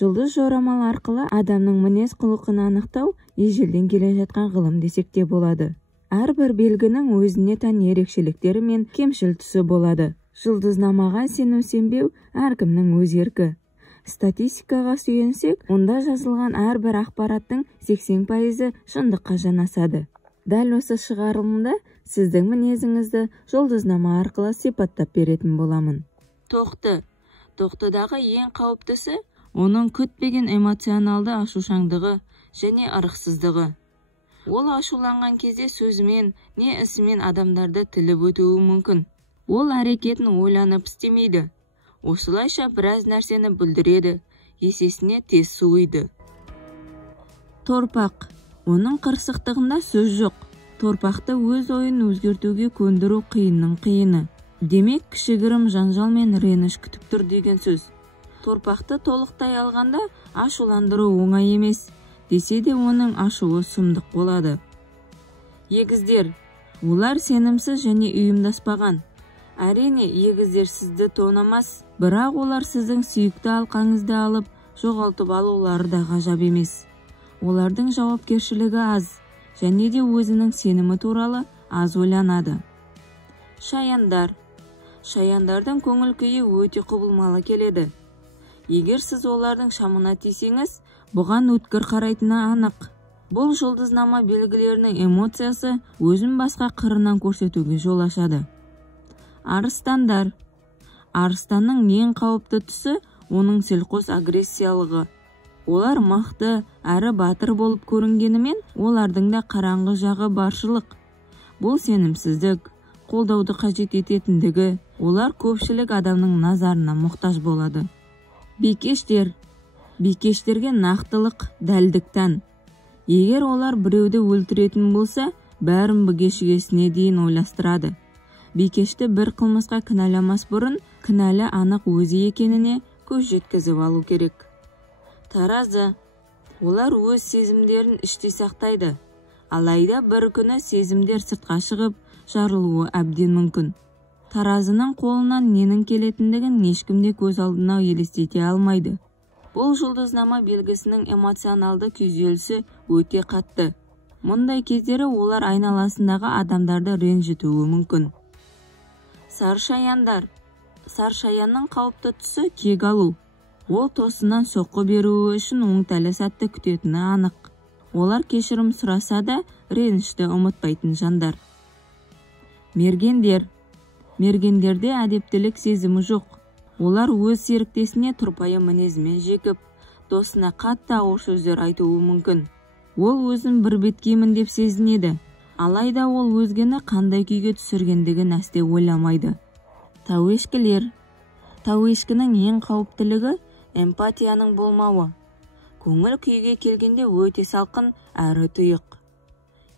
Жұлдыз жорамал арқылы адамның мінез құлқын анықтау ежелден келе жатқан ғылым десек те болады. Әрбір белгінің өзіне тән ерекшеліктері мен кемшіл тұсы болады. Жұлдызнамаға сену-сенбеу әркімнің өз еркі. Статистикаға сүйенсек, онда жазылған әрбір ақпараттың 80% шындыққа жанасады. Дәл осы шығарылымда сіздің мінезіңізді жұлдызнама арқылы сипаттап беретін боламын. Тоқты. Тоқтыдағы ең қауіптісі оның күтпеген эмоционалды ашушаңдығы және ырықсыздығы. Ол ашуланған кезде сөзімен, не ісімен адамдарды тіліп өтуі мүмкін. Ол әрекетін ойланып істемейді. Осылайша біраз нәрсені бүлдіреді, есесіне тез суиды. Торпақ. Оның қырсықтығында сөз жоқ. Торпақты өз ойын өзгертуге көндіру қиынның қиыны. Демек, кішігірім жанжал мен реніш күтіп тұр деген сөз. Торпақты толықтай алғанда ашуландыру оңай емес, десе де оның ашуы сұмдық болады. Егіздер. Олар сенімсіз және ұйымдаспаған. Әрине, егіздер сізді тонамас, бірақ олар сіздің сүйікті алқаңызды алып, жоғалтып алулары да ғажап емес. Олардың жауапкершілігі аз, және де өзінің сенімі туралы аз ойланады. Шаяндар. Шаяндардың көңіл күйі өте құбылмалы келеді. Егер сіз олардың шамына тисеңіз, бұған өткір қарайтыны анық. Бұл жұлдызнама белгілерінің эмоциясы өзін басқа қырынан көрсетуге жол ашады. Арыстандар. Арыстанның ең қауіпті тұсы оның селқос агрессиялығы. Олар мықты, әрі батыр болып көрінгенімен, олардың да қараңғы жағы баршылық. Бұл сенімсіздік, қолдауды қажет ететіндігі, олар көпшілік адамның назарына мұқтаж болады. Бикештер. Бикештерге нақтылық, дәлдіктен. Егер олар біреуді өлтіретін болса, бәрін бүге-шігесіне дейін ойластырады. Бикешті бір қылмысқа кінәламас бұрын, кінәлі анық өзі екеніне көз жеткізіп алу керек. Таразы. Олар өз сезімдерін іште сақтайды. Алайда бір күні сезімдер сыртқа шығып, жарылуы әбден мүмкін. Таразының қолынан ненің келетіндігін ешкімде көз алдына елестете алмайды. Бұл жұлдызнама белгісінің эмоционалды күйзелісі өте қатты. Мұндай кездері олар айналасындағы адамдарды ренжітуі мүмкін. Саршаяндар. Саршаянның қауіпті тұсы кек алу. Ол тосынан соққы беруі үшін оңтайлы сәтті күтетіні анық. Олар кешірім сұраса да ренішті ұмытпайтын жандар. Мергендер. Мергендерде әдептілік сезімі жоқ. Олар өз серіктесіне тұрпайы мінезімен жекіп, досына қатты ауыр сөздер айтуы мүмкін. Ол өзін бір беткеймін деп сезінеді. Алайда ол өзгені қандай күйге түсіргендігін әсте ойламайды. Тауешкілер. Тауешкінің ең қауіптілігі эмпатияның болмауы. Көңіл күйге келгенде өте салқын, әрі тұйық.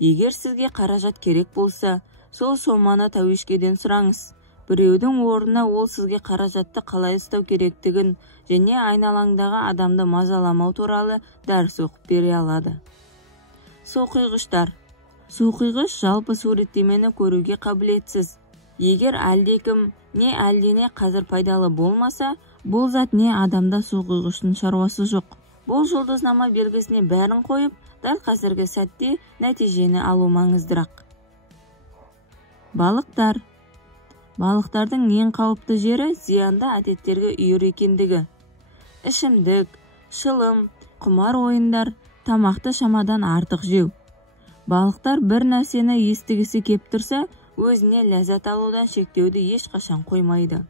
Егер сізге қаражат керек болса, сол соманы тауешкеден сұраңыз. Біреудің орнына ол сізге қаражатты қалай ұстау керектігін және айналаңдағы адамды мазаламау туралы дәріс оқып бере алады. Суқиғыштар. Суқиғыш жалпы суреттемені көруге қабілетсіз. Егер әлдекім не әлдене қазір пайдалы болмаса, бұл зат не адамда суқиғыштың шаруасы жоқ. Бұл жұлдызнама белгісіне бәрін қойып, дәл қазіргі сәтте нәтижені алу маңыздырақ. Балықтар. Балықтардың ең қауіпті жері зиянды әдеттерге үйір екендігі. Ішімдік, шылым, құмар ойындар, тамақты шамадан артық жеу. Балықтар бір нәрсені естігісі кеп тұрса, өзіне ләззат алудан шектеуді ешқашан қоймайды.